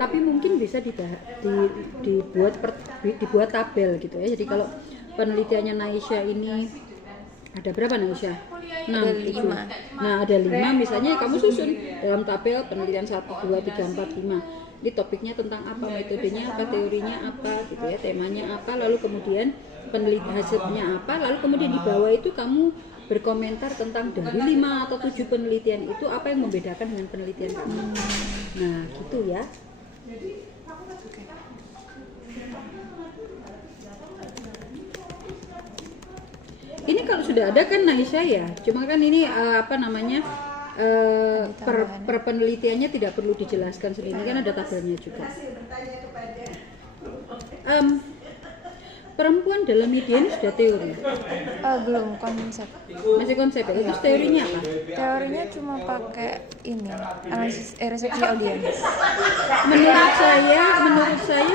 tapi mungkin bisa dibuat tabel gitu ya. Jadi kalau penelitiannya Naisha ini ada berapa Naisha? 6, 7. Nah, ada 5 misalnya kamu susun dalam tabel penelitian 1, 2, 3, 4, 5. Ini topiknya tentang apa, metodenya apa, teorinya apa gitu ya, temanya apa, lalu kemudian penelitian hasilnya apa, lalu kemudian di bawah itu kamu berkomentar tentang dari 5 atau 7 penelitian itu apa yang membedakan dengan penelitian kamu. Nah, gitu ya. Ini kalau sudah ada kan Naisha ya, cuma kan ini per penelitiannya tidak perlu dijelaskan sendiri, kan ada tabelnya juga. Perempuan dalam media ini sudah teori? Belum, konsep. Masih konsep ya? Terus teorinya apa? Teorinya cuma pakai ini, analisis resepsi audiens. Menurut saya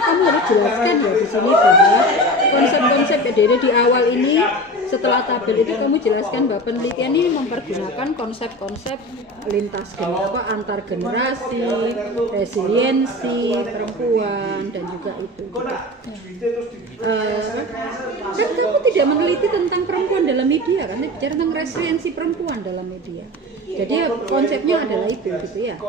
kamu harus jelaskan ya di sini bahwa konsep-konsep ya dari di awal ini, setelah tabel itu kamu jelaskan bahwa penelitian ini mempergunakan konsep-konsep lintas antar generasi, resiliensi perempuan dan juga itu. Kan kamu tidak meneliti tentang perempuan dalam media, kan bicara tentang resiliensi perempuan dalam media. Jadi konsepnya adalah itu gitu ya.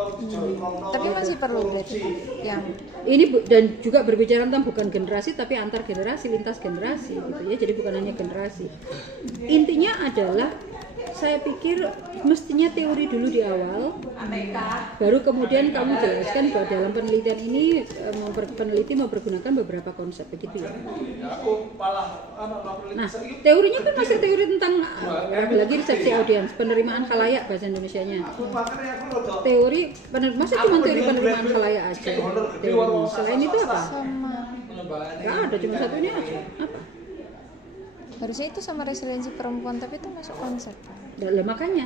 Tapi masih perlu berarti yang ini dan juga berbicara tentang bukan generasi tapi antar generasi, lintas generasi gitu ya. Jadi bukan hanya generasi. Intinya adalah saya pikir mestinya teori dulu di awal, baru kemudian kamu jelaskan bahwa dalam penelitian ini peneliti mempergunakan beberapa konsep begitu ya. Nah, teorinya kan masih teori tentang lagi resepsi audiens, penerimaan khalayak bahasa Indonesianya. Teori masa cuma teori penerimaan khalayak aja. Teori selain itu apa? Nggak ada, cuma satu ini aja. Apa? Harusnya itu sama resiliensi perempuan, tapi itu masuk konsep. Lah makanya.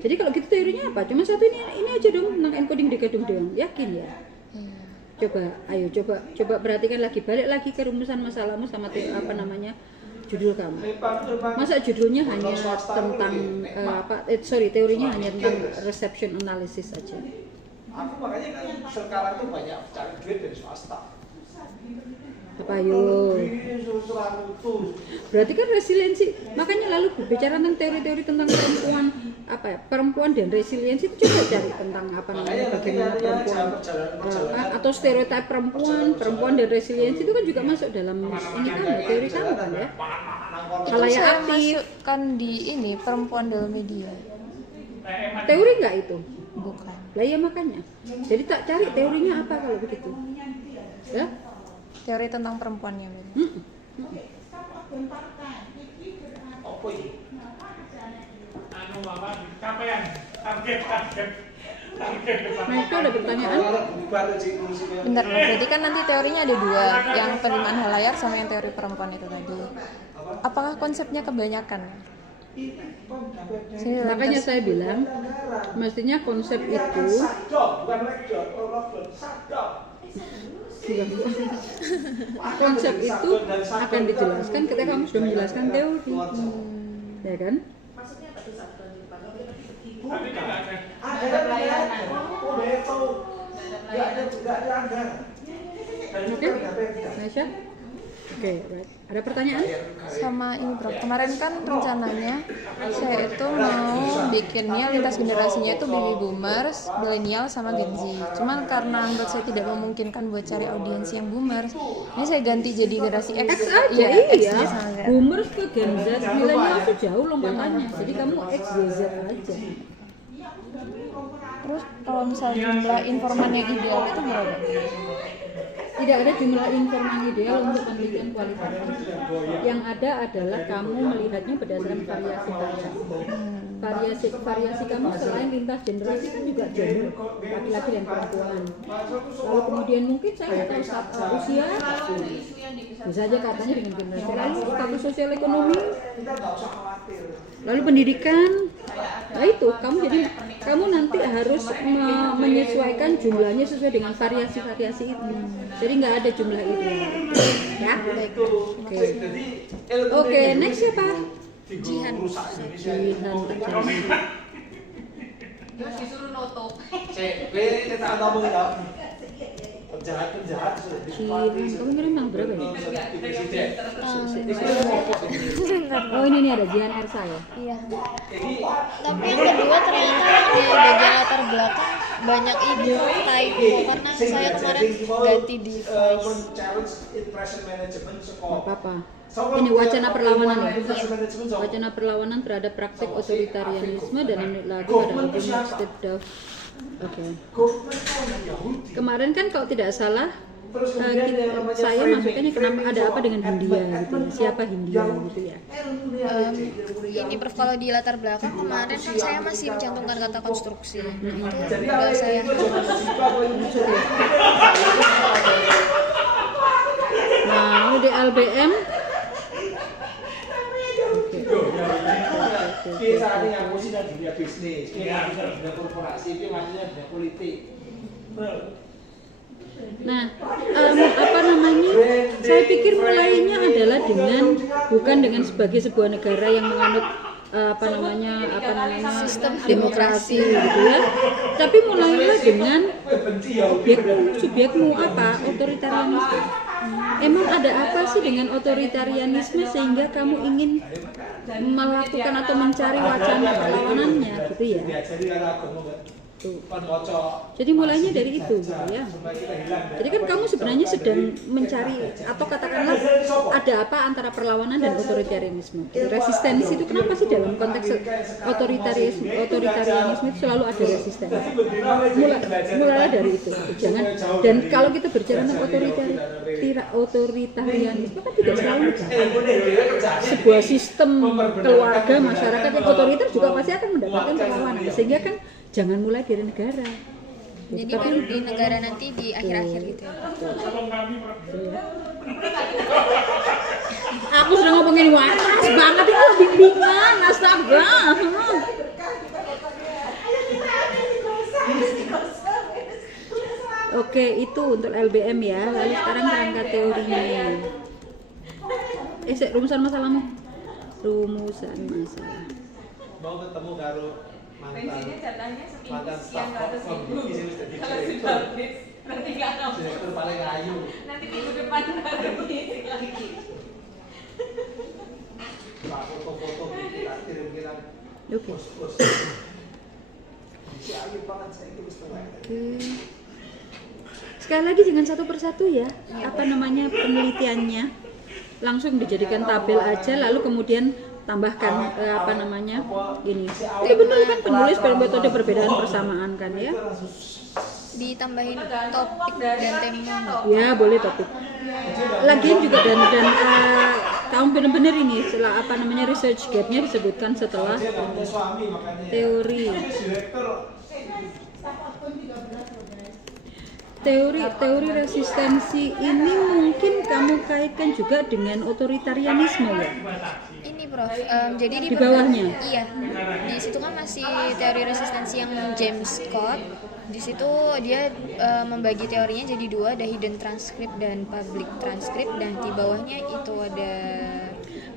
Jadi kalau gitu teorinya apa? Cuma satu ini aja dong tentang encoding decoding dong. Yakin ya? Coba perhatikan lagi, balik lagi ke rumusan masalahmu sama judul kamu. Masa judulnya hanya tentang teorinya hanya tentang reception analysis saja. Aku makanya kan sekarang tuh banyak cari duit dari swasta. Apa yuk? Berarti kan resiliensi, makanya lalu berbicara tentang teori-teori tentang perempuan dan resiliensi itu juga cari tentang bagaimana perempuan atau stereotip perempuan dan resiliensi itu kan juga masuk dalam ini kan teori kamu kan ya. Itu saya masukkan di ini perempuan dalam media. Teori nggak itu? Bukan. Lah ya makanya. Jadi tak cari teorinya apa kalau begitu? Ya? Teori tentang perempuannya. Nah itu ada pertanyaan? Bentar loh, berarti kan nanti teorinya ada 2, yang penerimaan halayak sama yang teori perempuan itu tadi. Apakah konsepnya kebanyakan? Makanya saya bilang, mestinya konsep itu konsep itu akan dijelaskan ketika kamu sudah menjelaskan teori, ya kan? Oke, Naisha? Oke, right. Ada pertanyaan? Sama ini bro, kemarin kan rencananya saya itu mau bikinnya lintas generasinya itu baby boomers, milenial sama Gen Z. Cuman karena menurut saya tidak memungkinkan buat cari audiens yang boomers, ini saya ganti jadi generasi X. X aja, iya. Sama Boomers ke Gen Z, milenial tuh jauh lompatannya. Jadi kamu X, Y, Z aja. Terus kalau misalnya jumlah informan yang ideal itu berapa? Tidak ada jumlah informan ideal untuk penelitian kualitatif. Yang ada adalah kamu melihatnya berdasarkan variasi kamu selain lintas generasi kan juga gender, laki-laki dan perempuan. Lalu kemudian mungkin saya nggak tahu usia, bisa aja katanya dengan generasi. Lalu status sosial ekonomi, lalu pendidikan. Nah itu kamu nanti harus menyesuaikan jumlahnya sesuai dengan variasi itu. Jadi nggak ada jumlah itu. Ya, baik. Oke, next siapa? Jihan. Terus disuruh nutup. CB kita ngomong ya. penjahat sudah di Ciran, kamu ngirim tanggal berapa ya? presiden. Oh ini ada Jihan Ersa ya? Iya. Jadi Tapi yang kedua ternyata di bagian latar belakang banyak ini typo karena saya kemarin ganti device. challenge impression management Gak sekolah. apa-apa. Ini wacana perlawanan ya? Wacana perlawanan terhadap praktik otoritarianisme dan lagi pada hukum State. Oke. Kemarin kan kalau tidak salah saya masuknya kenapa ada apa dengan Hindia gitu ya? Siapa Hindia gitu ya? Ini Prof, kalau di latar belakang kemarin kan saya masih mencantumkan kata konstruksi. Itu udah saya Nah, di LBM Saat ini aku sih dari dunia bisnis, dunia korporasi, itu maksudnya dunia politik. Nah, apa namanya? Saya pikir mulainya adalah bukan dengan sebagai sebuah negara yang menganut apa namanya sistem demokrasi gitu ya. Tapi mulailah dengan subjekmu apa? Otoritarianisme. Emang ada apa sih dengan otoritarianisme sehingga kamu ingin melakukan atau mencari wacana perlawanannya gitu ya? Tuh. Jadi mulainya dari itu gitu ya. Jadi kan kamu sebenarnya sedang mencari atau katakanlah ada apa antara perlawanan dan otoritarianisme. Resistensi itu kenapa sih dalam konteks otoritarianisme itu selalu ada resistensi. Mulailah dari itu. Jangan, dan kalau kita berbicara tentang otoritarianisme kan tidak selalu sebuah sistem keluarga masyarakat yang otoriter juga pasti akan mendapatkan perlawanan. Sehingga kan jangan mulai dari negara. jadi baru di negara nanti di akhir-akhir gitu ya. Aku sudah ngomongin keras banget itu bimbingan, astaga. Oke, itu untuk LBM ya. Lalu sekarang kerangka teorinya. Rumusan masalahmu. Rumusan masalah. Mau ketemu karo Pensiunnya jatahnya seminggu mantan sekian staff ratus kok ribu. isi sudah di Kalau direktur. sudah habis, nanti nggak nambah. Direktur paling ayu. Nanti minggu depan baru diisi lagi. Pak foto-foto kita kirim-kirim. Oke. Bos. Si ayu banget saya itu setengah. Oke. Sekali lagi jangan satu persatu ya. Apa namanya penelitiannya? Langsung dijadikan tabel aja lalu kemudian tambahkan apa namanya ini. Itu betul kan penulis metode perbedaan persamaan kan ya? Ditambahin topik dan tema. Ya boleh topik. Lagian juga dan kamu benar-benar ini setelah apa namanya research gapnya disebutkan setelah Suami makanya. teori. Direktur Teori resistensi ini mungkin kamu kaitkan juga dengan otoritarianisme ya. Ini Prof, jadi Di bawahnya? Iya, di situ kan masih teori resistensi yang James Scott. Di situ dia membagi teorinya jadi dua, ada hidden transcript dan public transcript, dan di bawahnya itu ada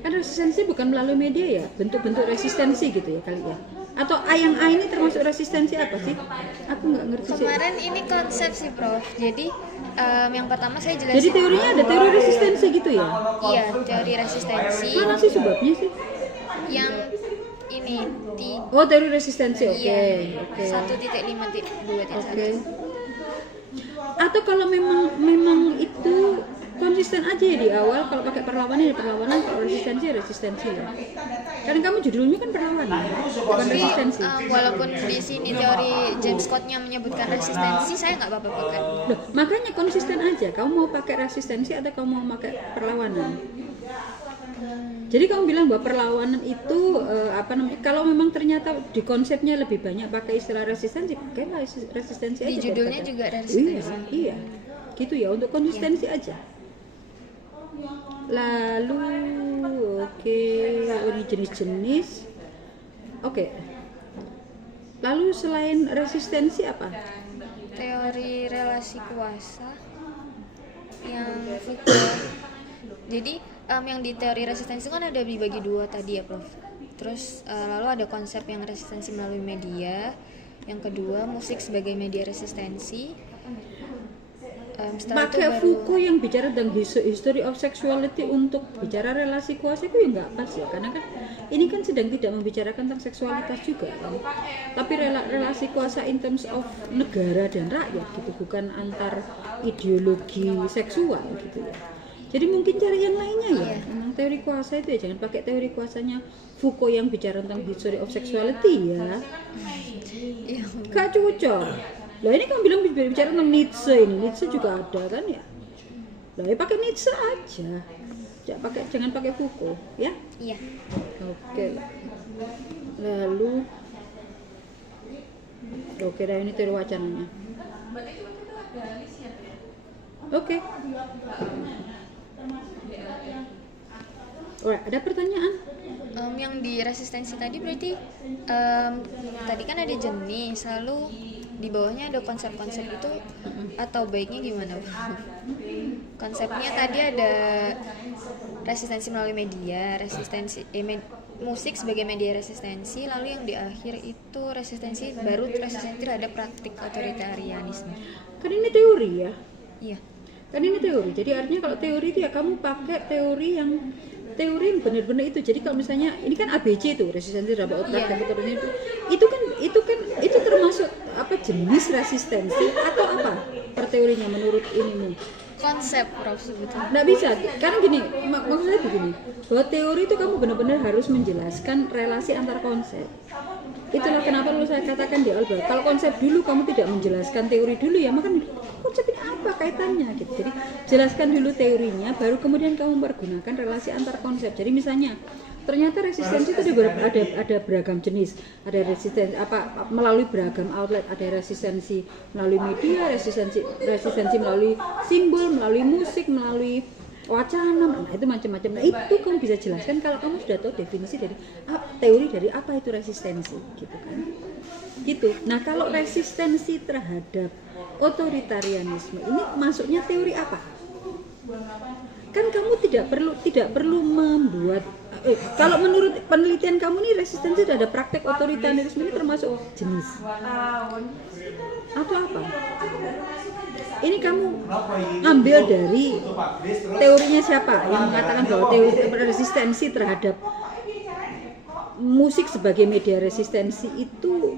Kan resistensi bukan melalui media ya, bentuk-bentuk resistensi gitu ya kali ya. Atau yang A ini termasuk resistensi apa sih? Aku nggak ngerti sih. kemarin ini konsep sih Prof. Jadi yang pertama saya jelasin. Jadi teorinya ada teori resistensi gitu ya? Iya, teori resistensi Mana sih sebabnya sih? yang ini Oh teori resistensi, oke. iya, Oke. 1.5.2.1. Oke. Atau kalau memang itu konsisten aja ya di awal, kalau pakai perlawanan ya perlawanan, kalau resistensi ya resistensi ya. Karena kamu judulnya kan perlawanan, bukan Tapi resistensi. walaupun di sini teori James Scott-nya menyebutkan resistensi, saya nggak apa-apa pakai. Loh, makanya konsisten aja. Kamu mau pakai resistensi atau kamu mau pakai perlawanan? Jadi kamu bilang bahwa perlawanan itu apa namanya? Kalau memang ternyata di konsepnya lebih banyak pakai istilah resistensi, pakailah resistensi aja. Di judulnya daripada- juga ada resistensi. Iya, gitu ya untuk konsistensi aja. Lalu, oke, ini jenis-jenis. Oke. Lalu selain resistensi apa? Teori relasi kuasa yang fikih. Jadi yang di teori resistensi kan ada dibagi dua tadi ya Prof. Terus lalu ada konsep yang resistensi melalui media. Yang kedua musik sebagai media resistensi. Setelah itu pakai baru- Foucault yang bicara tentang history of sexuality untuk bicara relasi kuasa itu ya nggak pas ya, karena kan ini kan sedang tidak membicarakan tentang seksualitas juga kan, tapi relasi kuasa in terms of negara dan rakyat gitu, bukan antar ideologi seksual gitu ya. Jadi mungkin cari yang lainnya ya, memang teori kuasa itu ya jangan pakai teori kuasanya Foucault yang bicara tentang history of sexuality ya, Iya. gak cocok. Lah ini kamu bilang bicara tentang Nietzsche, ini Nietzsche juga ada kan ya. Lah ya pakai Nietzsche aja. Jangan pakai Foucault ya. Iya. Oke. Lalu oke, dah ini teori wacananya. Oke. Alright, ada pertanyaan? Yang di resistensi tadi berarti tadi kan ada jenis, lalu di bawahnya ada konsep-konsep itu, atau baiknya gimana? Konsepnya tadi ada resistensi melalui media, musik sebagai media resistensi, lalu yang di akhir itu resistensi terhadap praktik otoritarianisme. Kan ini teori ya. Iya. Kan ini teori. Jadi artinya kalau teori itu ya kamu pakai teori yang benar-benar itu. Jadi kalau misalnya ini kan ABC itu resistensi terhadap praktik otoritarianisme itu termasuk apa, jenis resistensi atau apa per teorinya menurut ini? Konsep Prof sebetulnya. Nggak bisa, karena gini, maksudnya begini, bahwa teori itu kamu benar-benar harus menjelaskan relasi antar konsep. Itulah kenapa lalu saya katakan di awal bahwa kalau konsep dulu kamu tidak menjelaskan teori dulu ya, maka konsep ini apa kaitannya gitu. Jadi jelaskan dulu teorinya, baru kemudian kamu mempergunakan relasi antar konsep. Jadi misalnya ternyata resistensi itu ada beragam jenis, ada resistensi melalui beragam outlet, ada resistensi melalui media, resistensi melalui simbol, melalui musik, melalui wacana, nah itu macam-macam. Nah itu kamu bisa jelaskan kalau kamu sudah tahu definisi dari teori dari apa itu resistensi, gitu kan? Gitu. Nah kalau resistensi terhadap otoritarianisme ini masuknya teori apa? Kan kamu tidak perlu membuat kalau menurut penelitian kamu nih resistensi terhadap praktek otoritarianisme ini termasuk jenis atau apa? Ini kamu ambil dari teorinya siapa yang mengatakan bahwa teori resistensi terhadap musik sebagai media resistensi itu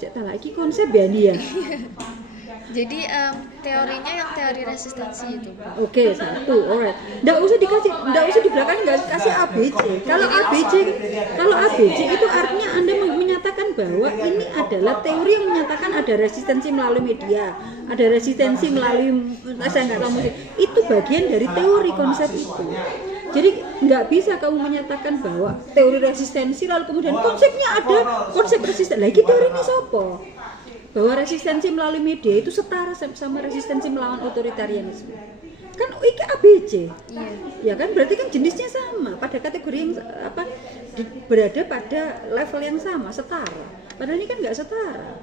lagi konsep ya dia. Jadi teorinya yang teori resistensi itu. Oke, satu, alright. Nggak usah di belakang nggak kasih ABC. Kalau ABC itu artinya Anda menyatakan bahwa ini adalah teori yang menyatakan ada resistensi melalui media, ada resistensi melalui saya nggak tahu musik. Itu bagian dari teori konsep itu. Jadi nggak bisa kamu menyatakan bahwa teori resistensi lalu kemudian konsepnya ada konsep resistensi. Lagi teorinya sopo? Bahwa resistensi melalui media itu setara sama resistensi melawan otoritarianisme. Kan iki ABC. Iya. Ya kan berarti kan jenisnya sama, pada kategori yang berada pada level yang sama, setara. Padahal ini kan nggak setara.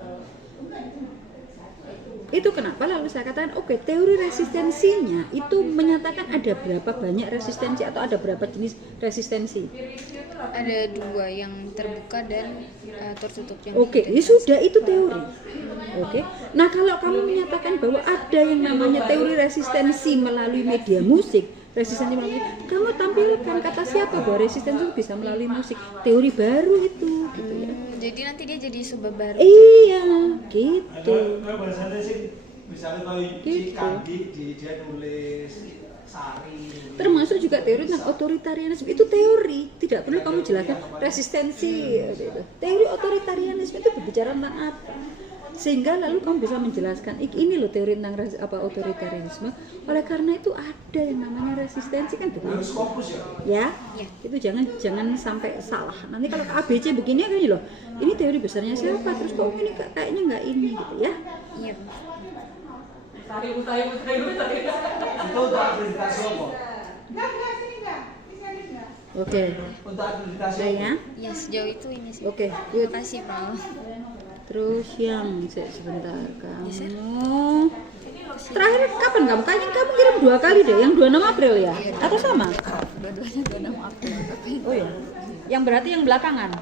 Itu kenapa lalu saya katakan oke, teori resistensinya itu menyatakan ada berapa banyak resistensi atau ada berapa jenis resistensi. Ada dua, yang terbuka dan tertutup. Oke, ini sudah itu teori. Oke. Nah, kalau kamu menyatakan bahwa ada yang namanya teori resistensi melalui media musik, resistensi melalui, kamu tampilkan kata siapa bahwa resistensi bisa melalui musik. Teori baru itu, gitu ya. Jadi nanti dia jadi sebab baru. Iya, gitu. Bahasanya sih misalnya kalau Gitu. Kandi dia nulis Sari. Termasuk juga teori tentang otoritarianisme, itu teori, tidak perlu kamu jelaskan resistensi. Gitu. Teori otoritarianisme itu berbicara tentang apa? Sehingga lalu kamu bisa menjelaskan ini loh teori tentang otoritarianisme. Oleh karena itu ada yang namanya resistensi kan begitu. Harus fokus ya. Ya, itu jangan sampai salah. Nanti kalau ABC begini kan loh, ini teori besarnya siapa? Terus kok ini kayaknya nggak ini gitu ya? Iya. Itu untuk akreditasi apa? Oke, Untuk akreditasi saya. apa? Ya sejauh itu ini sih. Oke, Terima yuk. kasih Prof. Terus yang sebentar Bisa? kamu. Terakhir kapan kamu? Kayaknya kamu kirim 2 kali deh, yang 26 April ya? Atau sama? Dua-duanya 26 April. Oh ya. Yang berarti yang belakangan.